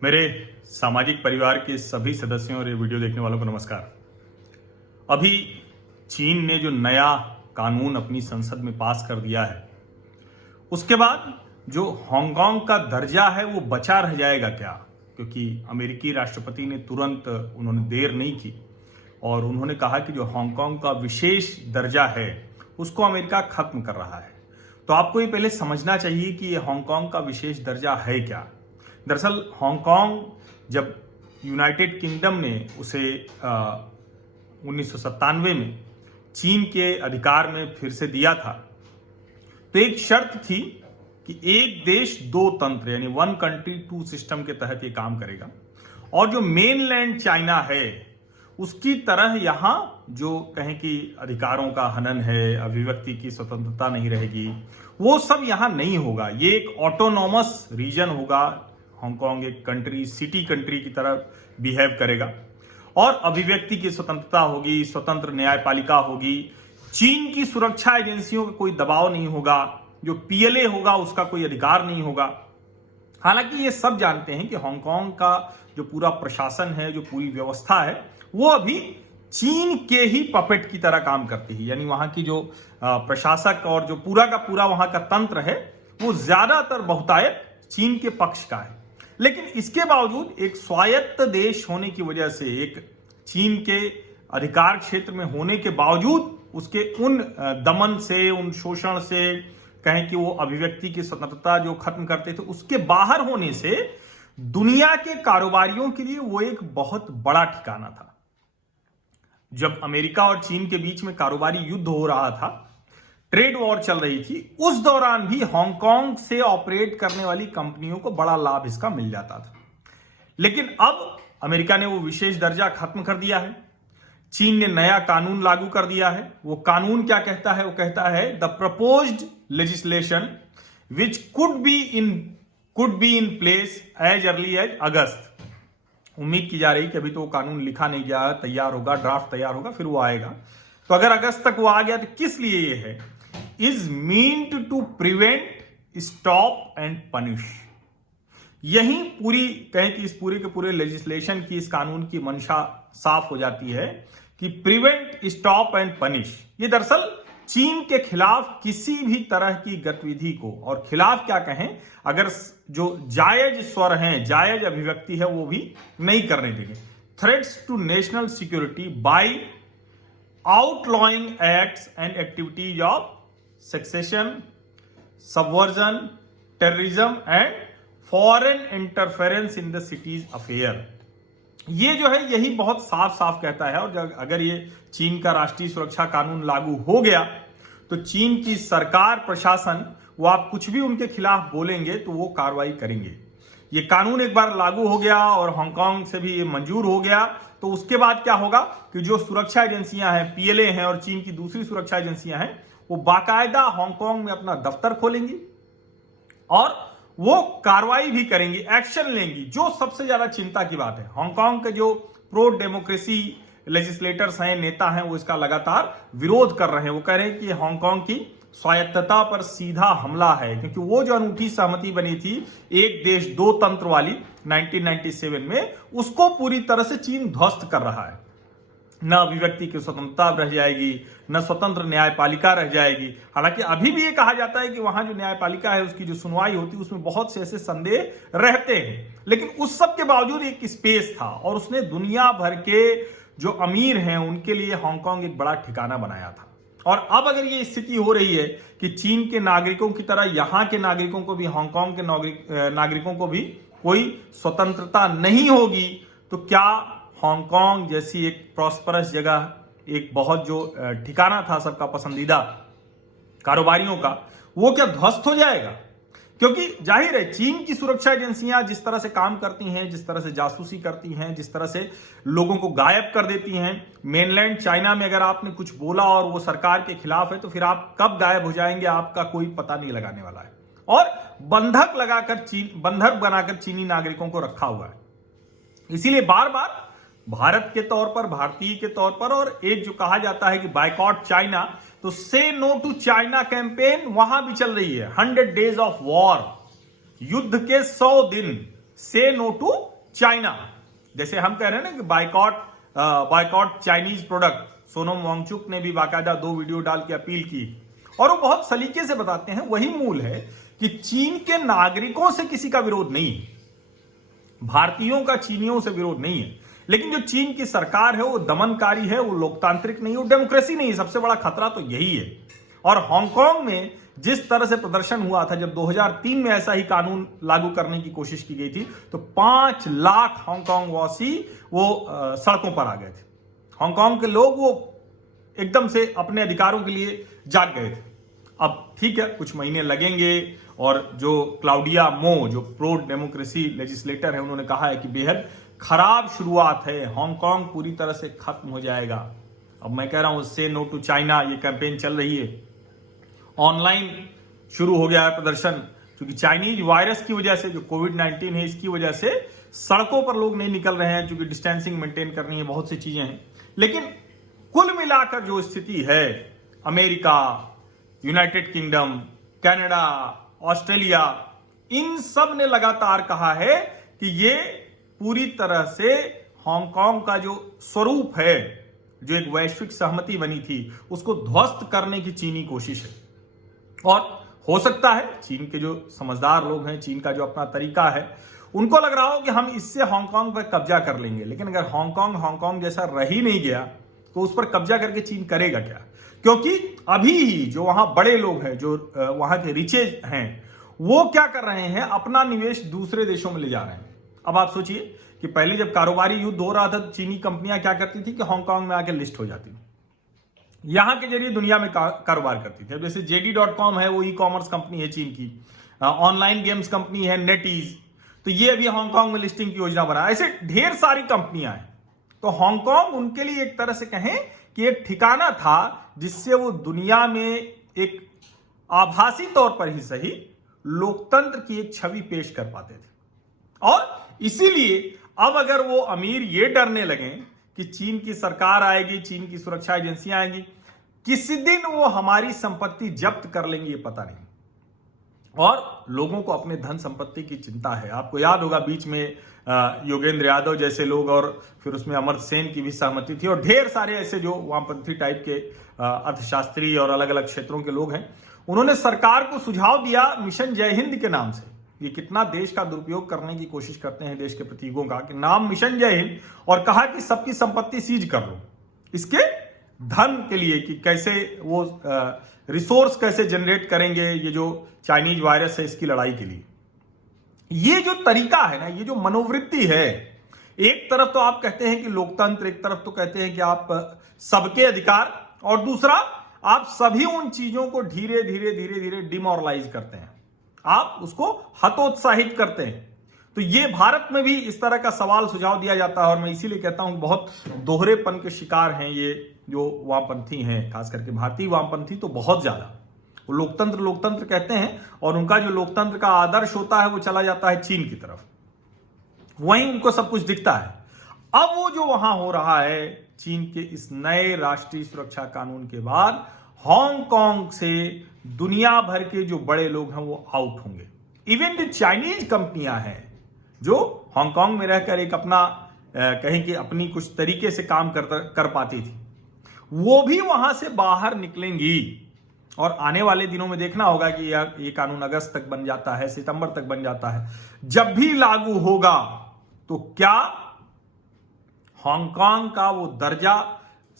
मेरे सामाजिक परिवार के सभी सदस्यों और ये वीडियो देखने वालों को नमस्कार। अभी चीन ने जो नया कानून अपनी संसद में पास कर दिया है, उसके बाद जो हांगकांग का दर्जा है वो बचा रह जाएगा क्या? क्योंकि अमेरिकी राष्ट्रपति ने तुरंत उन्होंने देर नहीं की और उन्होंने कहा कि जो हांगकांग का विशेष दर्जा है उसको अमेरिका खत्म कर रहा है। तो आपको ये पहले समझना चाहिए कि ये हांगकांग का विशेष दर्जा है क्या। दरअसल हांगकांग जब यूनाइटेड किंगडम ने उसे 1997 में चीन के अधिकार में फिर से दिया था, तो एक शर्त थी कि एक देश दो तंत्र यानी वन कंट्री टू सिस्टम के तहत ये काम करेगा और जो मेनलैंड चाइना है उसकी तरह यहां जो कहें कि अधिकारों का हनन है, अभिव्यक्ति की स्वतंत्रता नहीं रहेगी, वो सब यहां नहीं होगा। ये एक ऑटोनॉमस रीजन होगा। हांगकांग एक कंट्री, सिटी कंट्री की तरह बिहेव करेगा और अभिव्यक्ति की स्वतंत्रता होगी, स्वतंत्र न्यायपालिका होगी, चीन की सुरक्षा एजेंसियों का कोई दबाव नहीं होगा, जो पीएलए होगा उसका कोई अधिकार नहीं होगा। हालांकि ये सब जानते हैं कि हांगकांग का जो पूरा प्रशासन है, जो पूरी व्यवस्था है, वो अभी चीन के ही पपेट की तरह काम करती है। यानी वहां की जो प्रशासक और जो पूरा का पूरा वहां का तंत्र है वो ज्यादातर बहुतायत चीन के पक्ष का है। लेकिन इसके बावजूद एक स्वायत्त देश होने की वजह से, एक चीन के अधिकार क्षेत्र में होने के बावजूद उसके उन दमन से, उन शोषण से, कहें कि वो अभिव्यक्ति की स्वतंत्रता जो खत्म करते थे उसके बाहर होने से दुनिया के कारोबारियों के लिए वो एक बहुत बड़ा ठिकाना था। जब अमेरिका और चीन के बीच में कारोबारी युद्ध हो रहा था, ट्रेड वॉर चल रही थी, उस दौरान भी हांगकांग से ऑपरेट करने वाली कंपनियों को बड़ा लाभ इसका मिल जाता था। लेकिन अब अमेरिका ने वो विशेष दर्जा खत्म कर दिया है। चीन ने नया कानून लागू कर दिया है। वो कानून क्या कहता है? वो कहता है the proposed legislation which could be in place as early as August. उम्मीद की जा रही कि अभी तो वो कानून लिखा नहीं गया, तैयार होगा, ड्राफ्ट तैयार होगा, फिर वो आएगा। तो अगर अगस्त तक वो आ गया तो किस लिए ये है? Is meant to prevent, stop and punish. यही पूरी कहें कि इस पूरे के पूरे लेजिस्लेशन की, इस कानून की मंशा साफ हो जाती है कि प्रिवेंट, स्टॉप एंड पनिश। ये दरअसल चीन के खिलाफ किसी भी तरह की गतिविधि को, और खिलाफ क्या कहें, अगर जो जायज स्वर हैं, जायज अभिव्यक्ति है, वो भी नहीं करने देंगे। Threats to national security by outlawing acts and activities of secession, subversion, terrorism and foreign interference in the city's affair। ये जो है यही बहुत साफ साफ कहता है। और अगर ये चीन का राष्ट्रीय सुरक्षा कानून लागू हो गया तो चीन की सरकार, प्रशासन, वो आप कुछ भी उनके खिलाफ बोलेंगे तो वो कार्रवाई करेंगे। ये कानून एक बार लागू हो गया और हांगकांग से भी ये मंजूर हो गया तो उसके बाद क्या होगा कि जो सुरक्षा एजेंसियां हैं, पीएलए हैं और चीन की दूसरी सुरक्षा एजेंसियां हैं, वो बाकायदा हांगकांग में अपना दफ्तर खोलेंगी और वो कार्रवाई भी करेंगी, एक्शन लेंगी। जो सबसे ज्यादा चिंता की बात है, हांगकांग के जो प्रो डेमोक्रेसी लेजिस्लेटर्स हैं, नेता हैं, वो इसका लगातार विरोध कर रहे हैं। वो कह रहे हैं कि हांगकांग की स्वायत्तता पर सीधा हमला है, क्योंकि वो जो अनूठी सहमति बनी थी एक देश दो तंत्र वाली 1997 में, उसको पूरी तरह से चीन ध्वस्त कर रहा है। न अभिव्यक्ति की स्वतंत्रता रह जाएगी, न स्वतंत्र न्यायपालिका रह जाएगी। हालांकि अभी भी ये कहा जाता है कि वहां जो न्यायपालिका है उसकी जो सुनवाई होती है उसमें बहुत से ऐसे संदेह रहते हैं, लेकिन उस सब के बावजूद एक स्पेस था और उसने दुनिया भर के जो अमीर हैं उनके लिए हांगकांग एक बड़ा ठिकाना बनाया था। और अब अगर ये स्थिति हो रही है कि चीन के नागरिकों की तरह यहां के नागरिकों को भी, हांगकांग के नागरिकों को भी कोई स्वतंत्रता नहीं होगी, तो क्या हांगकांग जैसी एक प्रॉस्परस जगह, एक बहुत जो ठिकाना था सबका पसंदीदा कारोबारियों का, वो क्या ध्वस्त हो जाएगा? क्योंकि जाहिर है चीन की सुरक्षा एजेंसियां जिस तरह से काम करती हैं, जिस तरह से जासूसी करती हैं, जिस तरह से लोगों को गायब कर देती हैं, मेनलैंड चाइना में अगर आपने कुछ बोला और वो सरकार के खिलाफ है तो फिर आप कब गायब हो जाएंगे आपका कोई पता नहीं लगाने वाला है। और बंधक बनाकर चीनी नागरिकों को रखा हुआ है। इसीलिए बार बार भारत के तौर पर, भारतीय के तौर पर, और एक जो कहा जाता है कि बायकॉट चाइना, तो से नो टू चाइना कैंपेन वहां भी चल रही है। 100 डेज ऑफ वॉर, युद्ध के 100 दिन से नो टू चाइना। जैसे हम कह रहे हैं ना कि boycott Chinese product, Sonam Wangchuk ने भी बाकायदा 2 वीडियो डाल के अपील की, और वो बहुत सलीके से बताते हैं। वही मूल है कि चीन के नागरिकों से किसी का विरोध नहीं है, भारतीयों का चीनियों से विरोध नहीं है, लेकिन जो चीन की सरकार है वो दमनकारी है, वो लोकतांत्रिक नहीं है, वो डेमोक्रेसी नहीं है। सबसे बड़ा खतरा तो यही है। और हांगकांग में जिस तरह से प्रदर्शन हुआ था, जब 2003 में ऐसा ही कानून लागू करने की कोशिश की गई थी, तो 5 लाख हांगकांग वासी वो सड़कों पर आ गए थे। हांगकांग के लोग वो एकदम से अपने अधिकारों के लिए जाग गए थे। अब ठीक है, कुछ महीने लगेंगे, और जो क्लाउडिया मो, जो प्रो डेमोक्रेसी लेजिस्लेटर है, उन्होंने कहा है कि बेहद खराब शुरुआत है, हांगकांग पूरी तरह से खत्म हो जाएगा। अब मैं कह रहा हूं से नो टू चाइना ये कैंपेन चल रही है, ऑनलाइन शुरू हो गया है प्रदर्शन, क्योंकि चाइनीज वायरस की वजह से, जो कोविड-19 है, इसकी वजह से सड़कों पर लोग नहीं निकल रहे हैं, क्योंकि डिस्टेंसिंग मेंटेन करनी है, बहुत सी चीजें हैं। लेकिन कुल मिलाकर जो स्थिति है, America, United Kingdom, Canada, Australia, इन सब ने लगातार कहा है कि ये पूरी तरह से हांगकांग का जो स्वरूप है, जो एक वैश्विक सहमति बनी थी, उसको ध्वस्त करने की चीनी कोशिश है। और हो सकता है चीन के जो समझदार लोग हैं, चीन का जो अपना तरीका है, उनको लग रहा हो कि हम इससे हांगकांग पर कब्जा कर लेंगे। लेकिन अगर हांगकांग जैसा रह ही नहीं गया, तो उस पर कब्जा करके चीन करेगा क्या? क्योंकि अभी ही जो वहां बड़े लोग हैं, जो वहां के रिचेज हैं, वो क्या कर रहे हैं, अपना निवेश दूसरे देशों में ले जा रहे हैं। अब आप सोचिए कि पहले जब कारोबारी युद्ध हो रहा था, चीनी कंपनियां क्या करती थी कि हांगकांग में आके लिस्ट हो जाती, यहां के जरिए दुनिया में कारोबार करती थी। अब जैसे JD.com है, वो ई-कॉमर्स कंपनी है चीन की, ऑनलाइन गेम्स कंपनी है नेटीज, तो ये अभी हांगकांग में लिस्टिंग की योजना बना। ऐसे ढेर सारी कंपनियां हैं। तो हांगकांग उनके लिए एक तरह से कहें कि एक ठिकाना था, जिससे वो दुनिया में एक आभासी तौर पर ही सही लोकतंत्र की एक छवि पेश कर पाते थे। और इसीलिए अब अगर वो अमीर ये डरने लगे कि चीन की सरकार आएगी, चीन की सुरक्षा एजेंसियां आएंगी, किसी दिन वो हमारी संपत्ति जब्त कर लेंगी, ये पता नहीं। और लोगों को अपने धन संपत्ति की चिंता है। आपको याद होगा बीच में योगेंद्र यादव जैसे लोग, और फिर उसमें अमर्त्य सेन की भी सहमति थी, और ढेर सारे ऐसे जो वामपंथी टाइप के अर्थशास्त्री और अलग अलग क्षेत्रों के लोग हैं, उन्होंने सरकार को सुझाव दिया मिशन जय हिंद के नाम से। ये कितना देश का दुरुपयोग करने की कोशिश करते हैं देश के प्रतीकों का, कि नाम मिशन जय हिंद, और कहा कि सबकी संपत्ति सीज कर लो, इसके धन के लिए, कि कैसे वो रिसोर्स कैसे जनरेट करेंगे, ये जो चाइनीज वायरस है इसकी लड़ाई के लिए। ये जो तरीका है ना, ये जो मनोवृत्ति है, एक तरफ तो आप कहते हैं कि लोकतंत्र, एक तरफ तो कहते हैं कि आप सबके अधिकार, और दूसरा आप सभी उन चीजों को धीरे धीरे डिमोरलाइज करते हैं, आप उसको हतोत्साहित करते हैं। तो ये भारत में भी इस तरह का सवाल सुझाव दिया जाता है, और मैं इसीलिए कहता हूं बहुत दोहरेपन के शिकार हैं ये जो वामपंथी हैं, खास करके भारतीय वामपंथी तो बहुत ज्यादा। वो लोकतंत्र कहते हैं, और उनका जो लोकतंत्र का आदर्श होता है वो चला जाता है चीन की तरफ, वहीं उनको सब कुछ दिखता है। अब वो जो वहां हो रहा है, चीन के इस नए राष्ट्रीय सुरक्षा कानून के बाद हांगकांग से दुनिया भर के जो बड़े लोग हैं वो आउट होंगे। इवन जो चाइनीज कंपनियां हैं, जो हांगकांग में रहकर एक अपना कहें कि अपनी कुछ तरीके से काम कर पाती थी, वो भी वहां से बाहर निकलेंगी। और आने वाले दिनों में देखना होगा कि ये कानून अगस्त तक बन जाता है, सितंबर तक बन जाता है। जब भी लागू होगा तो क्या हांगकांग का वो दर्जा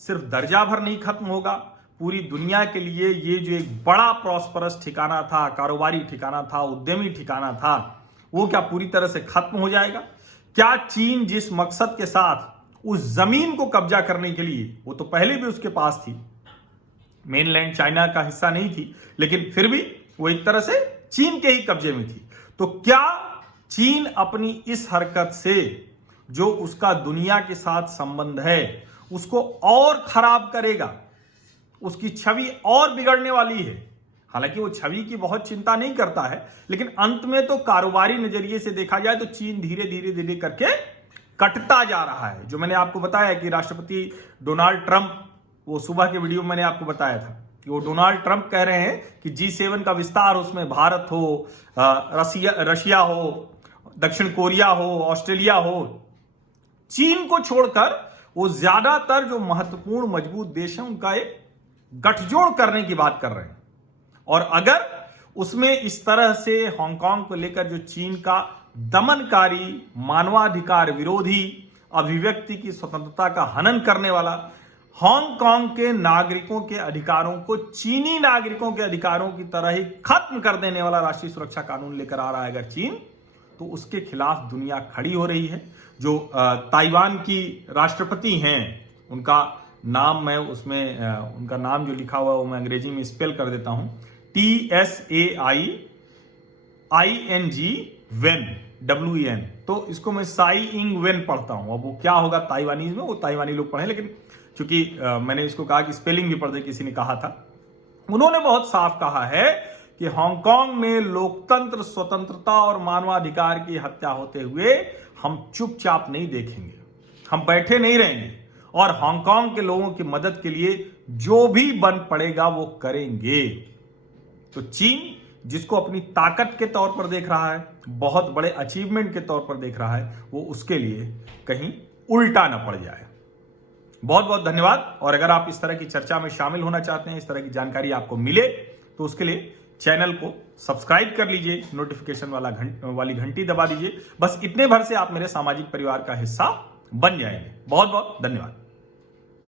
सिर्फ दर्जा भर नहीं खत्म होगा, पूरी दुनिया के लिए ये जो एक बड़ा प्रॉस्परस ठिकाना था, कारोबारी ठिकाना था, उद्यमी ठिकाना था, वो क्या पूरी तरह से खत्म हो जाएगा? क्या चीन जिस मकसद के साथ उस जमीन को कब्जा करने के लिए, वो तो पहले भी उसके पास थी, मेनलैंड चाइना का हिस्सा नहीं थी, लेकिन फिर भी वो एक तरह से चीन के ही कब्जे में थी, तो क्या चीन अपनी इस हरकत से जो उसका दुनिया के साथ संबंध है उसको और खराब करेगा? उसकी छवि और बिगड़ने वाली है। हालांकि वो छवि की बहुत चिंता नहीं करता है, लेकिन अंत में तो कारोबारी नजरिए से देखा जाए तो चीन धीरे धीरे करके कटता जा रहा है। जो मैंने आपको बताया कि राष्ट्रपति डोनाल्ड ट्रंप, वो सुबह के वीडियो में मैंने आपको बताया था कि वो डोनाल्ड ट्रंप कह रहे हैं कि G7 का विस्तार, उसमें भारत हो, रशिया हो, दक्षिण कोरिया हो, ऑस्ट्रेलिया हो, चीन को छोड़कर वो ज्यादातर जो महत्वपूर्ण मजबूत देश हैं उनका एक गठजोड़ करने की बात कर रहे हैं। और अगर उसमें इस तरह से हांगकांग को लेकर जो चीन का दमनकारी, मानवाधिकार विरोधी, अभिव्यक्ति की स्वतंत्रता का हनन करने वाला, हांगकांग के नागरिकों के अधिकारों को चीनी नागरिकों के अधिकारों की तरह ही खत्म कर देने वाला राष्ट्रीय सुरक्षा कानून लेकर आ रहा है अगर चीन, तो उसके खिलाफ दुनिया खड़ी हो रही है। जो ताइवान की राष्ट्रपति हैं, उनका नाम मैं उसमें उनका नाम जो लिखा हुआ है वो मैं अंग्रेजी में स्पेल कर देता हूं, TSAIING वेन, WEN। तो इसको मैं साई इंग वेन पढ़ता हूं। अब वो क्या होगा ताइवानीज में, वो ताइवानी लोग पढ़े, लेकिन चूंकि मैंने इसको कहा कि स्पेलिंग भी पढ़ दे, किसी ने कहा था। उन्होंने बहुत साफ कहा है कि हांगकांग में लोकतंत्र, स्वतंत्रता और मानवाधिकार की हत्या होते हुए हम चुपचाप नहीं देखेंगे, हम बैठे नहीं रहेंगे और हांगकांग के लोगों की मदद के लिए जो भी बन पड़ेगा वो करेंगे। तो चीन जिसको अपनी ताकत के तौर पर देख रहा है, बहुत बड़े अचीवमेंट के तौर पर देख रहा है, वो उसके लिए कहीं उल्टा ना पड़ जाए। बहुत बहुत धन्यवाद। और अगर आप इस तरह की चर्चा में शामिल होना चाहते हैं, इस तरह की जानकारी आपको मिले, तो उसके लिए चैनल को सब्सक्राइब कर लीजिए, नोटिफिकेशन वाली घंटी दबा दीजिए। बस इतने भर से आप मेरे सामाजिक परिवार का हिस्सा बन जाएंगे। बहुत बहुत धन्यवाद।